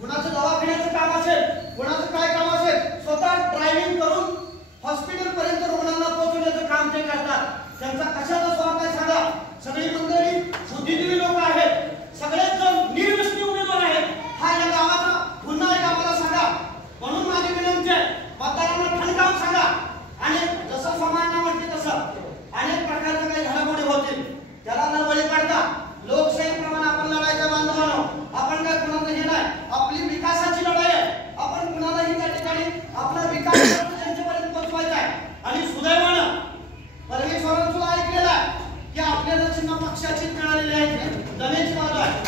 कुणाचं दवाखान्याचं काम असेल, कुणाचं काय काम असेल, स्वतः ड्रायव्हिंग करून हॉस्पिटल पर्यंत रुग्णांना पोहोचवण्याचं काम ते करतात. त्यांचा कशाचा स्वार्थ आहे सांगा. सगळी मंडळी बुद्धिजीवी लोक आहेत, सगळेच जण निर्व्यसनी उमेदवार आहेत. हा या गावाचा पुन्हा एक आम्हाला सांगा. म्हणून माझी विनंती आहे, मतदारांना ठणकावून सांगा. आणि जसं समाजाला म्हणते तसं अनेक प्रकारच्या काही घडामोडी होतील, त्याला न बळी पडता लोकशाहीप्रमाणे आपण लढायच्या बांधवानो. आपण काय कुणाचं हे नाही, आपली विकासाची लढाई आहे. आपण कुणालाही त्या ठिकाणी आपला विकास त्यांच्यापर्यंत पोहोचवायचा आहे. आणि सुदैवानं परमेश्वरांचं ऐकलेलं आहे की आपल्याला चिन्ह पक्षाची मिळालेली आहे, जमेची बाजू आहे.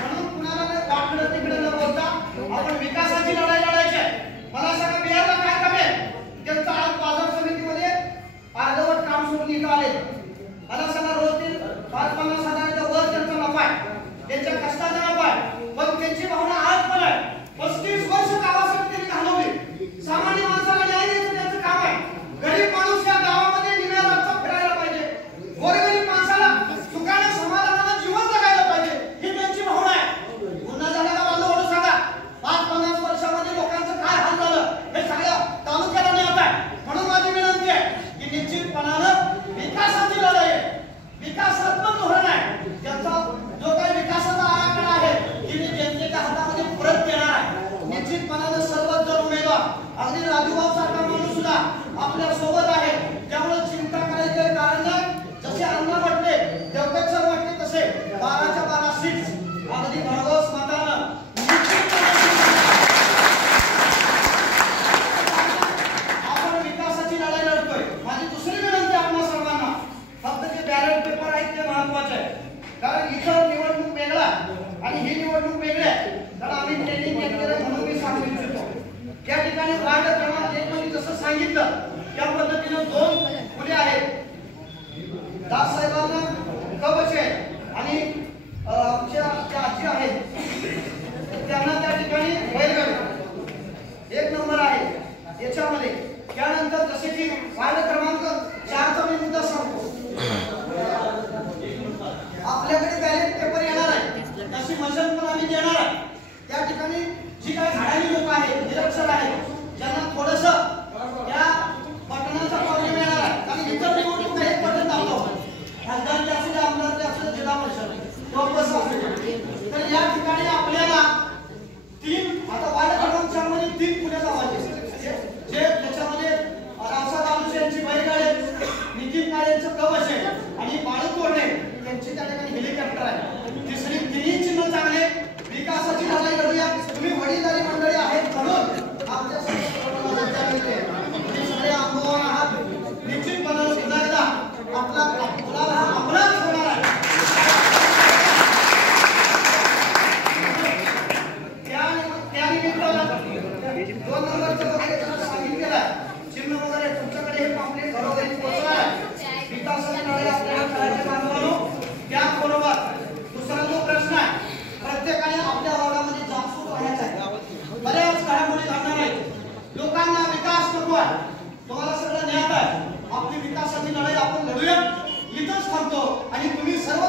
म्हणून कुणाला वाकडं तिकडे न बोलता आपण विकासाची लढाई लढायची आहे. मला सांगा बिहारला काय कमी आहे? त्यांचं आज बाजार समितीमध्ये अर्धवट काम सोडून इथं आले. मला सांगा रोज 5-50 हजाराच्या वर त्यांचा नफा आहे, त्यांच्या कष्टाचा नफा आहे. पण त्यांची भावना आज पण आहे. 35 वर्ष गावासाठी त्यांनी घालवली. सामान्य माणसाला न्याय द्यायचं त्यांचं काम आहे. गरीब माणूस या गावामध्ये निम्या रात्र फिरायला पाहिजे, गोरगरीब माणसाला सुखाने समाधानाने जीवन जगायला पाहिजे, ही त्यांची भावना आहे. गुन्हा झाला का बांधव ओढू सांगा. 5-50 वर्षामध्ये लोकांचं काय हाल झालं हे सगळ्या तालुक्याला ज्ञात आहे. म्हणून माझी विनंती आहे की निश्चितपणानं विकासाची लढाई आहे, विकासात्मक धोरण आहे. त्याचा जो काही विकासाचा आराखडा आहे ती जनतेच्या हातामध्ये परत देणार आहे. निश्चितपणानं सर्वच जण उमेदवार, अगदी राजूभाऊ सारखा माणूस सुद्धा आपल्या सोबत आहे. त्यामुळे चिंता करायचं कारण नाही. जसे अण्णा म्हटले, देवकट सर म्हटले तसे 12च्या 12 सीट्स अगदी भरघोस मतानं आपण विकासाची लढाई लढतोय. माझी दुसरी विनंती आपल्या सर्वांना, फक्त जे बॅलेट पेपर आहेत ते महत्वाचे आहे. कारण इथं निवडणूक वेगळा आणि ही निवडणूक वेगळी आहे. कारण आम्ही ट्रेनिंग घेतलेलं म्हणून मी सांगू इच्छितो. त्या ठिकाणी वार्ड क्रमांक 1 मध्ये जसं सांगितलं त्या पद्धतीने 2 मुले आहेत. दास साहेबांना कवच आहे आणि आमच्या ज्या आजी आहेत त्यांना त्या ठिकाणी बैलगाडी 1 नंबर आहे याच्यामध्ये. त्यानंतर जसे की वार्ड क्रमांक 4 चा मी मुद्दा सांगतो. आपल्याकडे बॅलेट पेपर येणार आहे, तशी मशीन पण आम्ही देणार आहे. त्या ठिकाणी जी काही झाडाली लोक आहेत, निरक्षर आहेत, ज्यांना थोडंसं त्या बटनाचा प्रॉब्लेम येणार आहे. कारण इतर निवडणूक एक बटन दाबलं, खासदारचे असू दे, आमदारचे असू दे, जिल्हा परिषद तर या ठिकाणी आपल्याला 3 आता वार्ड क्रमांक 4 मध्ये 3 पुणे गावाचे जे त्याच्यामध्ये रावसाहेब आलुसे यांची बैलगाडी, नितीन काळेंचं कवच आहे आणि बाळू तोरणे त्यांची त्या ठिकाणी हेलिकॉप्टर आहे. तिसरी तिन्ही चिन्ह चांगले. विकासाची लढाई लढूया. तुम्ही वडीलधारी मंडळी आहेत म्हणून आपल्या सगळे अनुभव आहात. निश्चितपणे पुन्हा एकदा आपला गुलाल हा आपलाच होणार आहे. त्या निमित्तानं 2 नंबरचं वगैरे सांगितलेलं आहे. चिन्ह वगैरे तुमच्याकडे हे पॉम्पलेट घरोघरी पोहोचणार आहे. विकासाची लढाई आपल्याला करायची बांधवांनो. त्याचबरोबर दुसरा जो प्रश्न आहे, प्रत्येकाने आपल्या वार्डामध्ये जागसूत राहायचं आहे. बऱ्याच घडामोडी घडणार आहेत. लोकांना विकास नको आहे, तुम्हाला सगळं ज्ञात आहे. आपली विकासाची लढाई आपण लढूया. इथंच थांबतो आणि तुम्ही सर्व